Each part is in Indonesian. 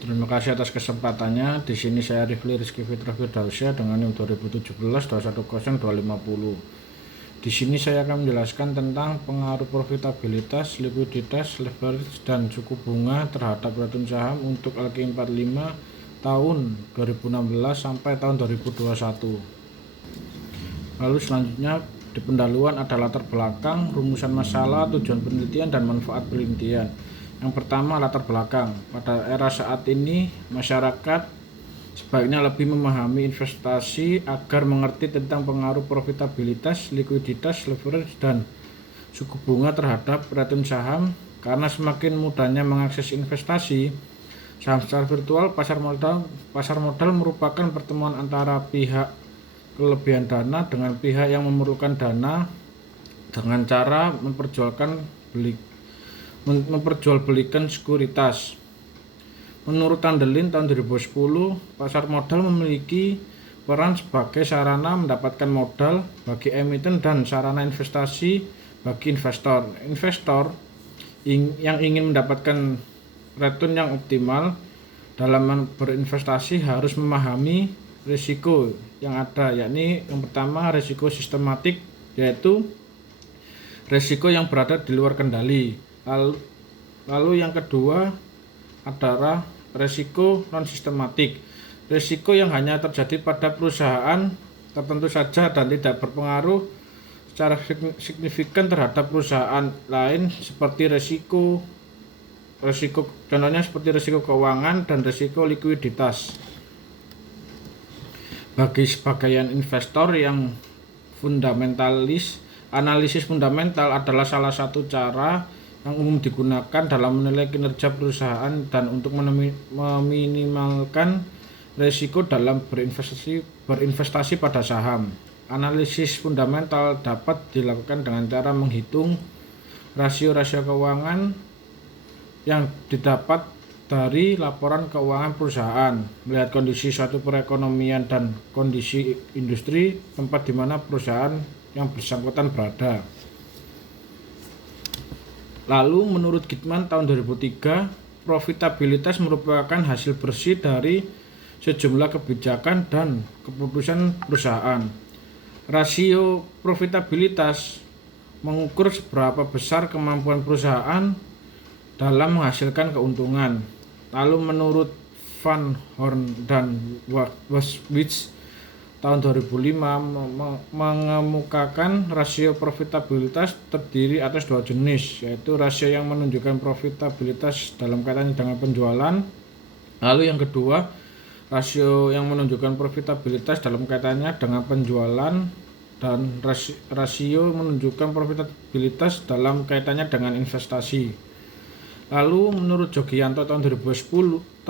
Terima kasih atas kesempatannya. Di sini saya Rifli Rizky Fitra Firdausyah dengan NIM 2017-210-250. Di sini saya akan menjelaskan tentang pengaruh profitabilitas, likuiditas, leverage, dan suku bunga terhadap return saham untuk LQ45 tahun 2016 sampai tahun 2021. Lalu selanjutnya di pendahuluan ada latar belakang, rumusan masalah, tujuan penelitian, dan manfaat penelitian. Yang pertama, latar belakang. Pada era saat ini, masyarakat sebaiknya lebih memahami investasi agar mengerti tentang pengaruh profitabilitas, likuiditas, leverage, dan suku bunga terhadap return saham. Karena semakin mudahnya mengakses investasi saham secara virtual, pasar modal merupakan pertemuan antara pihak kelebihan dana dengan pihak yang memerlukan dana dengan cara memperjualbelikan sekuritas. Menurut Tandelin tahun 2010, pasar modal memiliki peran sebagai sarana mendapatkan modal bagi emiten dan sarana investasi bagi investor. Investor yang ingin mendapatkan return yang optimal dalam berinvestasi harus memahami risiko yang ada, yakni yang pertama risiko sistematik, yaitu risiko yang berada di luar kendali. Lalu yang kedua adalah risiko non sistematik, risiko yang hanya terjadi pada perusahaan tertentu saja dan tidak berpengaruh secara signifikan terhadap perusahaan lain, seperti risiko contohnya seperti risiko keuangan dan risiko likuiditas. Bagi sebagian investor yang fundamentalis, analisis fundamental adalah salah satu cara yang umum digunakan dalam menilai kinerja perusahaan dan untuk meminimalkan risiko dalam berinvestasi pada saham. Analisis fundamental dapat dilakukan dengan cara menghitung rasio-rasio keuangan yang didapat dari laporan keuangan perusahaan, melihat kondisi suatu perekonomian dan kondisi industri tempat di mana perusahaan yang bersangkutan berada. Lalu menurut Gitman tahun 2003, profitabilitas merupakan hasil bersih dari sejumlah kebijakan dan keputusan perusahaan. Rasio profitabilitas mengukur seberapa besar kemampuan perusahaan dalam menghasilkan keuntungan. Lalu menurut Van Horn dan Wojcicki tahun 2005 mengemukakan rasio profitabilitas terdiri atas dua jenis, yaitu rasio yang menunjukkan profitabilitas dalam kaitannya dengan penjualan. Lalu yang kedua, rasio yang menunjukkan profitabilitas dalam kaitannya dengan penjualan, dan rasio menunjukkan profitabilitas dalam kaitannya dengan investasi. Lalu menurut Jogianto tahun 2000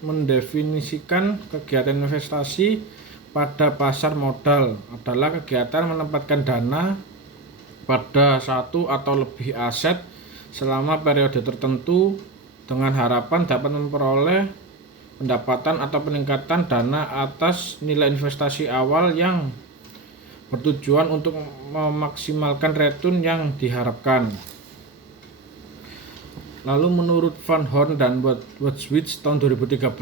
mendefinisikan kegiatan investasi pada pasar modal adalah kegiatan menempatkan dana pada satu atau lebih aset selama periode tertentu dengan harapan dapat memperoleh pendapatan atau peningkatan dana atas nilai investasi awal yang bertujuan untuk memaksimalkan return yang diharapkan. Lalu menurut Van Horn dan Wojcicki tahun 2013,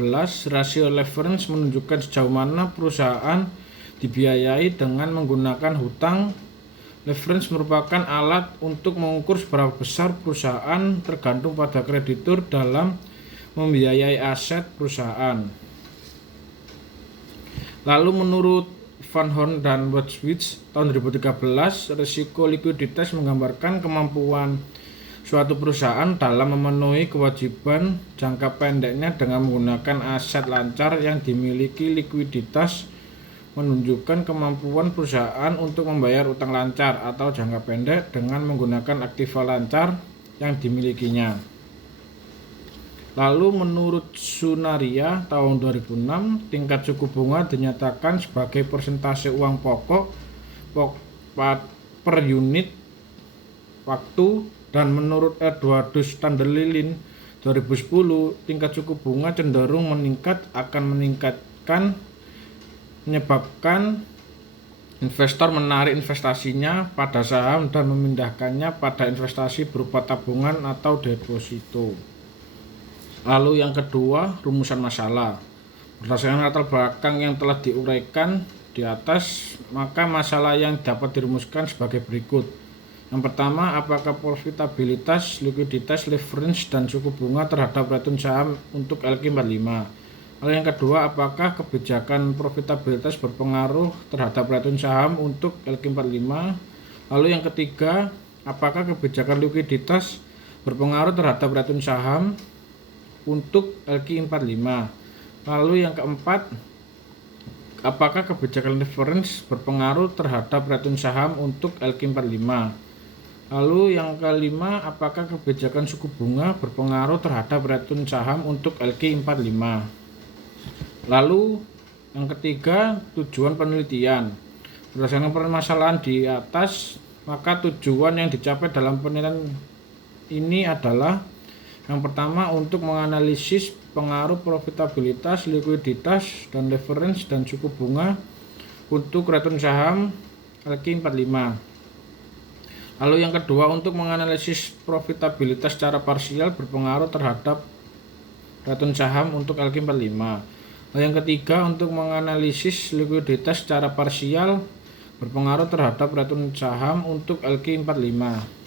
rasio leverage menunjukkan sejauh mana perusahaan dibiayai dengan menggunakan hutang. Leverage merupakan alat untuk mengukur seberapa besar perusahaan tergantung pada kreditur dalam membiayai aset perusahaan. Lalu menurut Van Horn dan Wojcicki tahun 2013, risiko likuiditas menggambarkan kemampuan suatu perusahaan dalam memenuhi kewajiban jangka pendeknya dengan menggunakan aset lancar yang dimiliki. Likuiditas menunjukkan kemampuan perusahaan untuk membayar utang lancar atau jangka pendek dengan menggunakan aktiva lancar yang dimilikinya. Lalu menurut Sunaria tahun 2006, tingkat suku bunga dinyatakan sebagai persentase uang pokok per unit waktu. Dan menurut Eduardus Tandelin 2010, tingkat suku bunga cenderung menyebabkan investor menarik investasinya pada saham dan memindahkannya pada investasi berupa tabungan atau deposito. Lalu yang kedua, rumusan masalah. Berdasarkan latar belakang yang telah diuraikan di atas, maka masalah yang dapat dirumuskan sebagai berikut. Yang pertama, apakah profitabilitas, likuiditas, leverage, dan suku bunga terhadap return saham untuk LQ45? Lalu yang kedua, apakah kebijakan profitabilitas berpengaruh terhadap return saham untuk LQ45? Lalu yang ketiga, apakah kebijakan likuiditas berpengaruh terhadap return saham untuk LQ45? Lalu yang keempat, apakah kebijakan leverage berpengaruh terhadap return saham untuk LQ45? Lalu yang kelima, apakah kebijakan suku bunga berpengaruh terhadap return saham untuk LQ45? Lalu yang ketiga, tujuan penelitian. Berdasarkan permasalahan di atas, maka tujuan yang dicapai dalam penelitian ini adalah yang pertama, untuk menganalisis pengaruh profitabilitas, likuiditas, dan leverage dan suku bunga untuk return saham LQ45. Lalu yang kedua, untuk menganalisis profitabilitas secara parsial berpengaruh terhadap return saham untuk LQ45. Lalu yang ketiga, untuk menganalisis likuiditas secara parsial berpengaruh terhadap return saham untuk LQ45.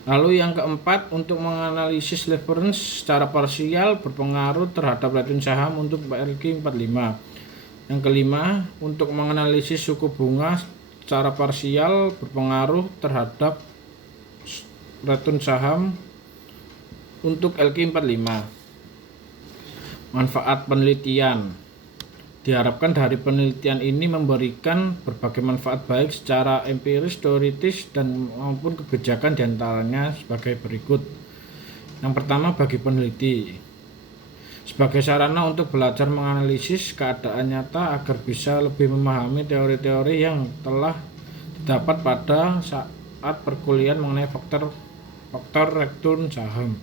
Lalu yang keempat, untuk menganalisis leverage secara parsial berpengaruh terhadap return saham untuk LQ45. Yang kelima, untuk menganalisis suku bunga secara parsial berpengaruh terhadap return saham untuk LQ45. Manfaat penelitian. Diharapkan dari penelitian ini memberikan berbagai manfaat baik secara empiris, teoritis, dan maupun kebijakan diantaranya sebagai berikut. Yang pertama, bagi peneliti, sebagai sarana untuk belajar menganalisis keadaan nyata agar bisa lebih memahami teori-teori yang telah didapat pada saat perkuliahan mengenai faktor return saham.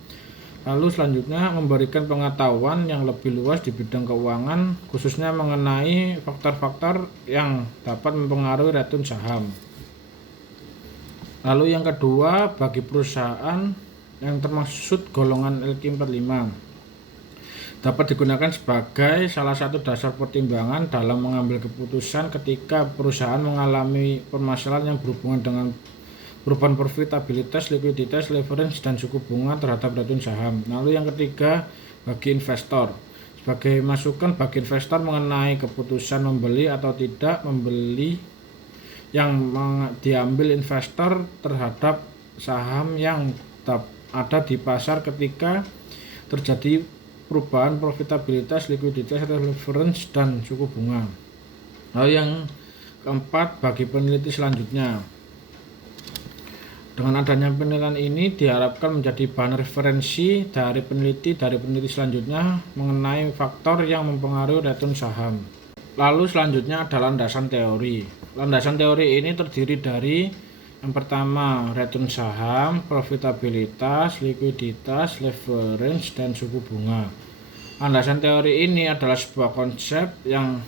Lalu selanjutnya, memberikan pengetahuan yang lebih luas di bidang keuangan, khususnya mengenai faktor-faktor yang dapat mempengaruhi return saham. Lalu yang kedua, bagi perusahaan yang termaksud golongan LQ45, dapat digunakan sebagai salah satu dasar pertimbangan dalam mengambil keputusan ketika perusahaan mengalami permasalahan yang berhubungan dengan perubahan profitabilitas, likuiditas, leverage, dan suku bunga terhadap return saham. Lalu yang ketiga, bagi investor, sebagai masukan bagi investor mengenai keputusan membeli atau tidak membeli yang diambil investor terhadap saham yang ada di pasar ketika terjadi perubahan profitabilitas, likuiditas, leverage, dan suku bunga. Lalu yang keempat, bagi peneliti selanjutnya, dengan adanya penelitian ini diharapkan menjadi bahan referensi dari peneliti selanjutnya mengenai faktor yang mempengaruhi return saham. Lalu selanjutnya adalah landasan teori. Landasan teori ini terdiri dari yang pertama, return saham, profitabilitas, likuiditas, leverage, dan suku bunga. Landasan teori ini adalah sebuah konsep yang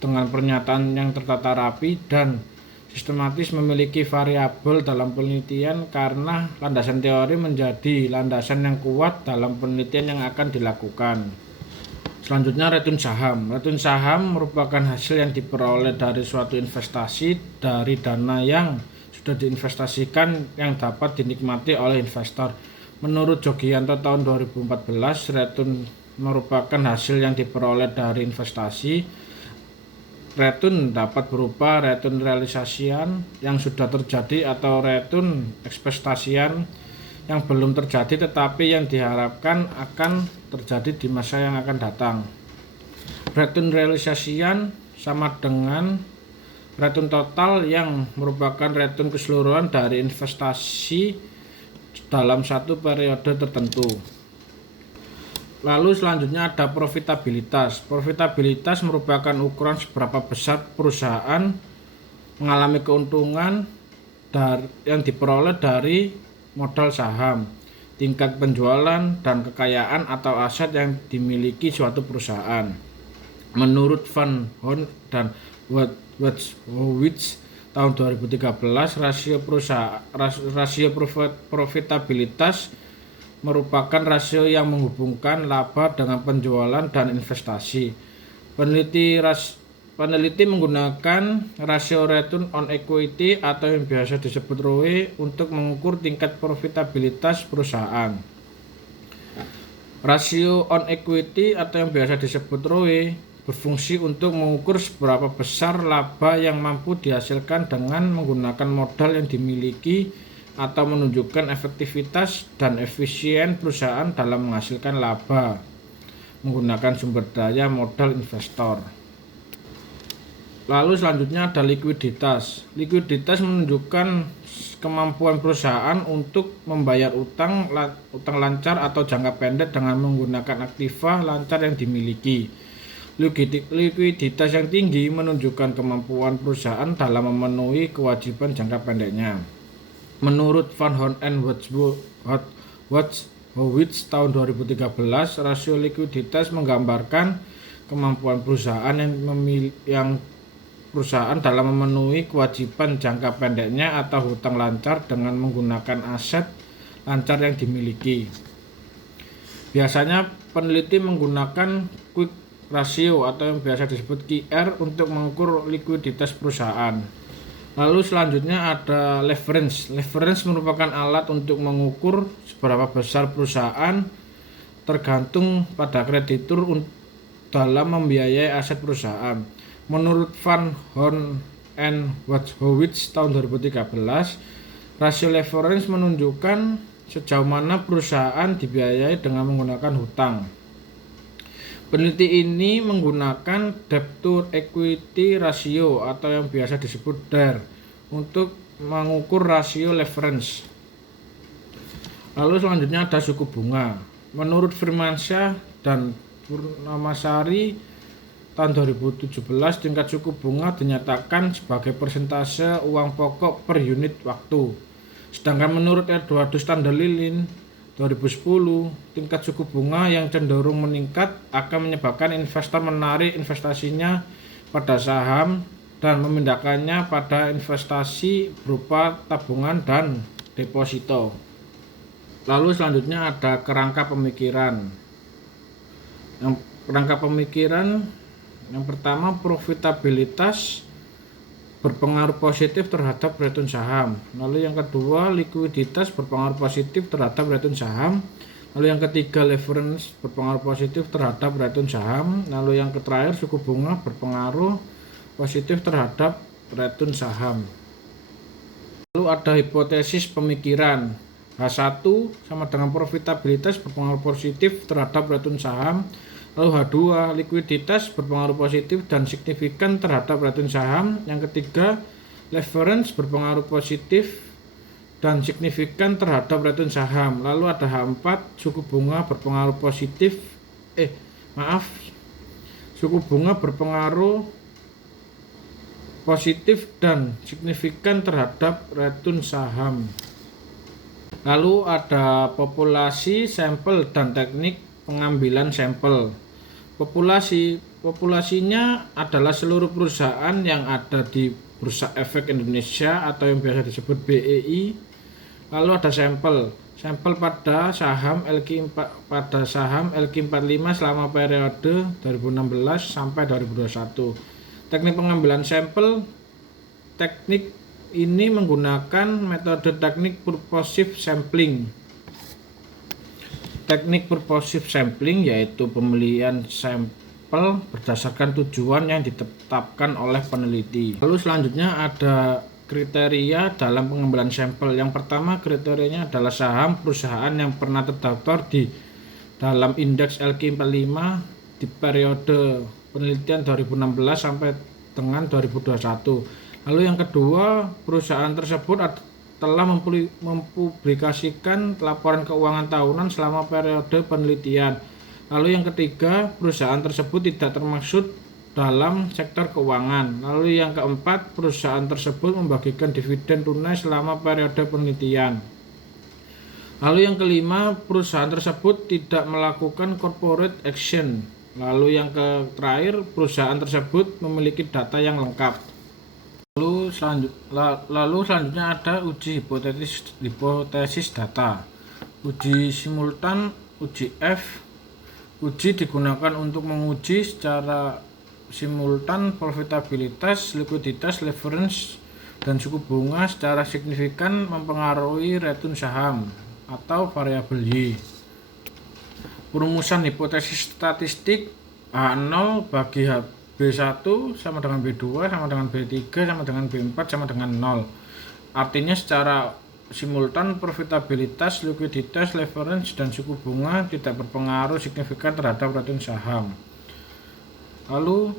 dengan pernyataan yang tertata rapi dan sistematis memiliki variabel dalam penelitian, karena landasan teori menjadi landasan yang kuat dalam penelitian yang akan dilakukan. Selanjutnya, return saham. Return saham merupakan hasil yang diperoleh dari suatu investasi dari dana yang sudah diinvestasikan yang dapat dinikmati oleh investor. Menurut Jogianto tahun 2014, return merupakan hasil yang diperoleh dari investasi. Return dapat berupa return realisasian yang sudah terjadi atau return ekspektasian yang belum terjadi tetapi yang diharapkan akan terjadi di masa yang akan datang. Return realisasian sama dengan return total yang merupakan return keseluruhan dari investasi dalam satu periode tertentu. Lalu selanjutnya ada profitabilitas. Profitabilitas merupakan ukuran seberapa besar perusahaan mengalami keuntungan yang diperoleh dari modal saham, tingkat penjualan, dan kekayaan atau aset yang dimiliki suatu perusahaan. Menurut Van Horn dan Watzlawick tahun 2013, rasio profitabilitas merupakan rasio yang menghubungkan laba dengan penjualan dan investasi. Peneliti menggunakan rasio return on equity atau yang biasa disebut ROE untuk mengukur tingkat profitabilitas perusahaan. Rasio on equity atau yang biasa disebut ROE berfungsi untuk mengukur seberapa besar laba yang mampu dihasilkan dengan menggunakan modal yang dimiliki atau menunjukkan efektivitas dan efisien perusahaan dalam menghasilkan laba menggunakan sumber daya modal investor. Lalu selanjutnya ada likuiditas. Likuiditas menunjukkan kemampuan perusahaan untuk membayar utang lancar atau jangka pendek dengan menggunakan aktiva lancar yang dimiliki. Likuiditas yang tinggi menunjukkan kemampuan perusahaan dalam memenuhi kewajiban jangka pendeknya. Menurut Van Horn and Wojtowicz tahun 2013, rasio likuiditas menggambarkan kemampuan perusahaan yang perusahaan dalam memenuhi kewajiban jangka pendeknya atau hutang lancar dengan menggunakan aset lancar yang dimiliki. Biasanya peneliti menggunakan quick ratio atau yang biasa disebut QR untuk mengukur likuiditas perusahaan. Lalu selanjutnya ada leverage. Leverage merupakan alat untuk mengukur seberapa besar perusahaan tergantung pada kreditur dalam membiayai aset perusahaan. Menurut Van Horn and Wojtowicz tahun 2013, rasio leverage menunjukkan sejauh mana perusahaan dibiayai dengan menggunakan hutang. Peneliti ini menggunakan debt to equity ratio atau yang biasa disebut DER untuk mengukur rasio leverage. Lalu selanjutnya ada suku bunga. Menurut Firmansyah dan Purnamasari tahun 2017, tingkat suku bunga dinyatakan sebagai persentase uang pokok per unit waktu. Sedangkan menurut Eduardo Standelin 2010, tingkat suku bunga yang cenderung meningkat akan menyebabkan investor menarik investasinya pada saham dan memindahkannya pada investasi berupa tabungan dan deposito. Lalu selanjutnya ada kerangka pemikiran. Kerangka pemikiran yang pertama, profitabilitas berpengaruh positif terhadap return saham. Lalu yang kedua, likuiditas berpengaruh positif terhadap return saham. Lalu yang ketiga, leverage berpengaruh positif terhadap return saham. Lalu yang terakhir, suku bunga berpengaruh positif terhadap return saham. Lalu ada hipotesis pemikiran. H1 sama dengan profitabilitas berpengaruh positif terhadap return saham. Lalu H2, likuiditas berpengaruh positif dan signifikan terhadap return saham. Yang ketiga, leverage berpengaruh positif dan signifikan terhadap return saham. Lalu ada H4, suku bunga berpengaruh suku bunga berpengaruh positif dan signifikan terhadap return saham. Lalu ada populasi, sampel, dan teknik pengambilan sampel. Populasinya adalah seluruh perusahaan yang ada di Bursa Efek Indonesia atau yang biasa disebut BEI. Lalu ada sampel pada saham LQ45 selama periode 2016 sampai 2021. Teknik pengambilan sampel, teknik ini menggunakan metode teknik purposive sampling. Teknik purposive sampling yaitu pemilihan sampel berdasarkan tujuan yang ditetapkan oleh peneliti. Lalu selanjutnya ada kriteria dalam pengambilan sampel. Yang pertama, kriterianya adalah saham perusahaan yang pernah terdaftar di dalam indeks LQ45 di periode penelitian 2016 sampai dengan 2021. Lalu yang kedua, perusahaan tersebut telah mempublikasikan laporan keuangan tahunan selama periode penelitian. Lalu yang ketiga, perusahaan tersebut tidak termaksud dalam sektor keuangan. Lalu yang keempat, perusahaan tersebut membagikan dividen tunai selama periode penelitian. Lalu yang kelima, perusahaan tersebut tidak melakukan corporate action. Lalu yang terakhir, perusahaan tersebut memiliki data yang lengkap. Lalu selanjutnya ada uji hipotesis data. Uji simultan, uji F. Uji digunakan untuk menguji secara simultan profitabilitas, likuiditas, leverage, dan suku bunga secara signifikan mempengaruhi return saham atau variabel Y. Perumusan hipotesis statistik H0 bagi B1 sama dengan B2 sama dengan B3 sama dengan B4 sama dengan 0. Artinya secara simultan profitabilitas, likuiditas, leverage, dan suku bunga tidak berpengaruh signifikan terhadap return saham. Lalu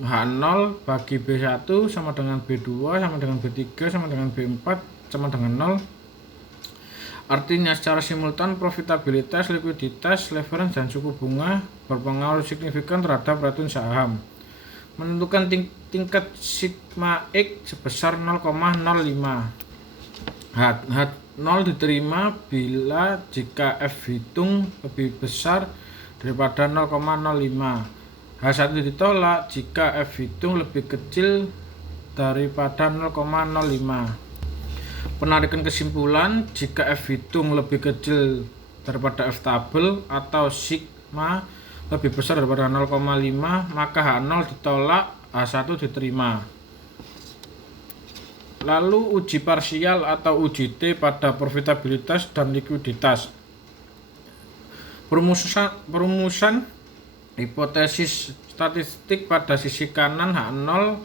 H0 bagi B1 sama dengan B2 sama dengan B3 sama dengan B4 sama dengan 0. Artinya secara simultan profitabilitas, likuiditas, leverage, dan suku bunga berpengaruh signifikan terhadap return saham. Menentukan tingkat sigma X sebesar 0,05. H0 diterima bila jika F hitung lebih besar daripada 0,05. H1 ditolak jika F hitung lebih kecil daripada 0,05. Penarikan kesimpulan, jika F hitung lebih kecil daripada F tabel atau sigma lebih besar daripada 0,5, maka H0 ditolak, H1 diterima. Lalu uji parsial atau uji T pada profitabilitas dan likuiditas. Perumusan hipotesis statistik pada sisi kanan H0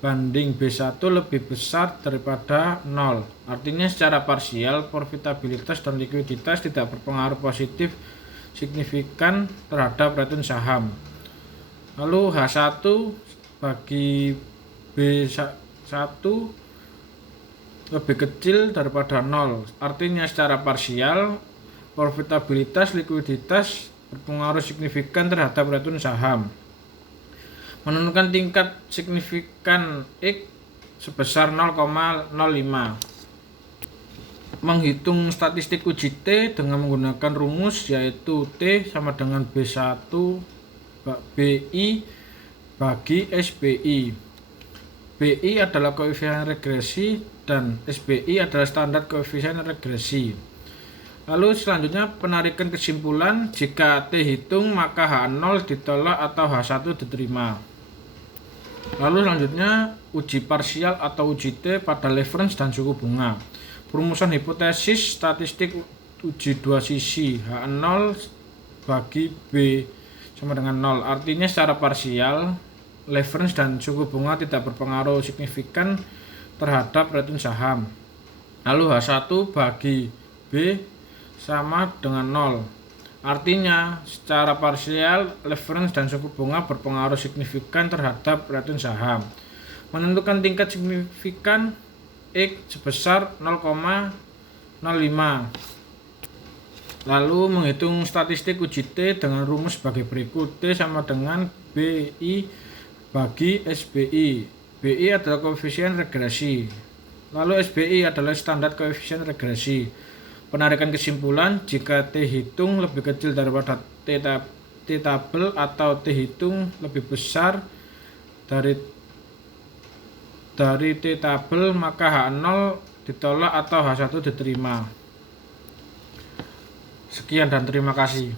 banding B1 lebih besar daripada 0. Artinya secara parsial profitabilitas dan likuiditas tidak berpengaruh positif signifikan terhadap return saham. Lalu H1 bagi B1 lebih kecil daripada 0. Artinya secara parsial profitabilitas, likuiditas berpengaruh signifikan terhadap return saham. Menentukan tingkat signifikan X sebesar 0,05. Menghitung statistik uji T dengan menggunakan rumus yaitu T sama dengan B1 BI bagi SBI. BI adalah koefisien regresi dan SBI adalah standar koefisien regresi. Lalu selanjutnya penarikan kesimpulan, jika T hitung maka H0 ditolak atau H1 diterima. Lalu selanjutnya uji parsial atau uji T pada leverage dan suku bunga. Perumusan hipotesis statistik uji dua sisi H0 bagi B sama dengan 0. Artinya secara parsial leverage dan suku bunga tidak berpengaruh signifikan terhadap return saham. Lalu H1 bagi B sama dengan 0. Artinya secara parsial leverage dan suku bunga berpengaruh signifikan terhadap return saham. Menentukan tingkat signifikan X sebesar 0,05. Lalu menghitung statistik uji T dengan rumus sebagai berikut. T sama dengan BI bagi SBI. BI adalah koefisien regresi. Lalu SBI adalah standar koefisien regresi. Penarikan kesimpulan, jika T hitung lebih kecil daripada T tabel atau T hitung lebih besar dari T tabel, maka H0 ditolak atau H1 diterima. Sekian dan terima kasih.